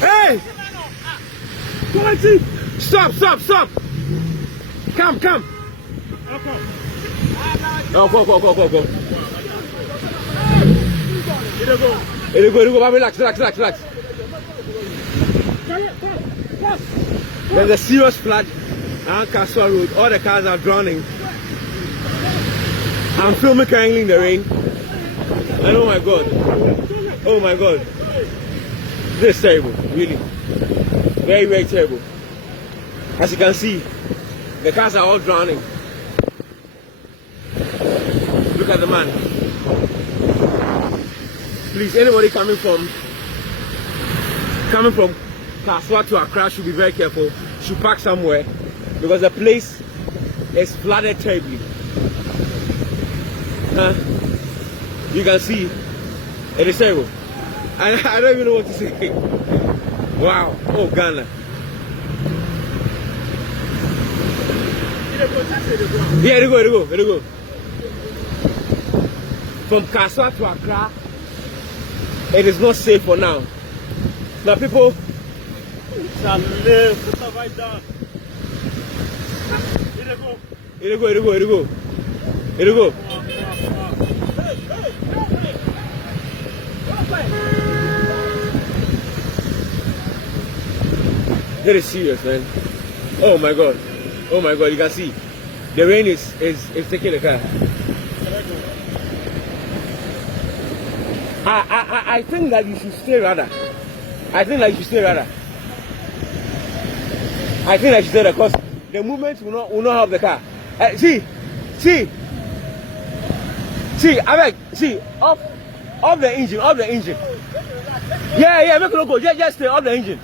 Hey! Stop! Come. Oh, go. It'll go. Relax. There's a serious flood on Kasoa Road. All the cars are drowning. I'm filming currently in the rain. And oh my god. This is terrible, really. Very, very terrible. As you can see, the cars are all drowning. Look at the man. Please, anybody coming from Kasoa to Accra should be very careful. Should park somewhere because the place is flooded terribly. You can see it is terrible. I don't even know what to say. Wow. Oh, Ghana. Yeah, it'll go. From Kasoa to Accra, it is not safe for now. Now, people. It'll go. That is serious, man. Oh my god, you can see the rain is taking the car. I think that you should stay rather. I think that you should stay there because the movement will not help the car. See, off the engine. Yeah, make it go. Just stay off the engine.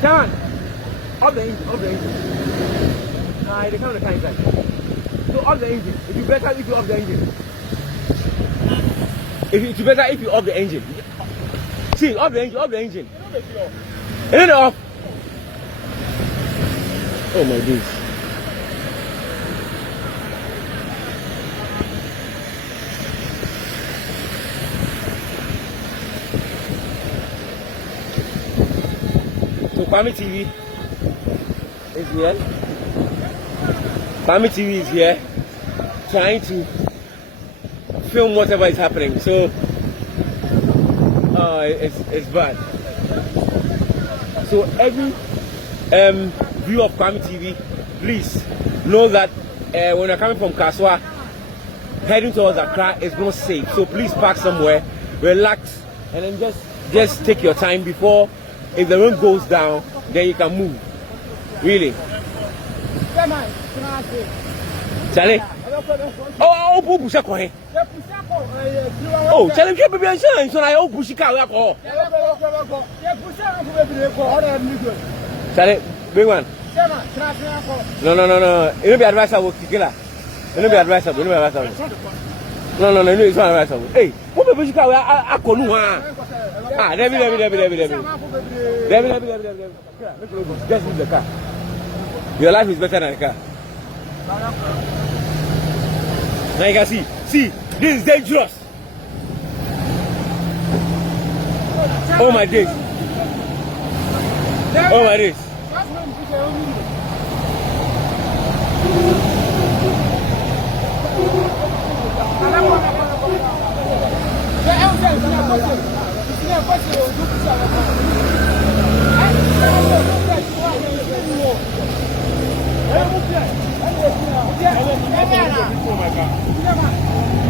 Come on. Off the engine. They come on the car inside. So off the engine. It will be better if you off the engine. It will be better if you off the engine. See, off the engine. And then off. Oh my days. So DamTvGh is here. DamTvGh is here trying to film whatever is happening. So it's bad. So every view of DamTvGh, please know that when you're coming from Kasoa heading towards Accra is not safe. So please park somewhere, relax, and then just take your time before, if the rain goes down, then you can move. Really. Charlie. Oh, Charlie, you be insurance, so I push it out. Charlie, big one. No. You don't be advisable, killer. You don't be advisable. No, it's not advisable. Hey, what push it out? I call you. Debbie. Just leave the car. Your life is better than the car. Now you can see, this is dangerous. Oh my days.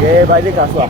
Yeah, by the Kasoa.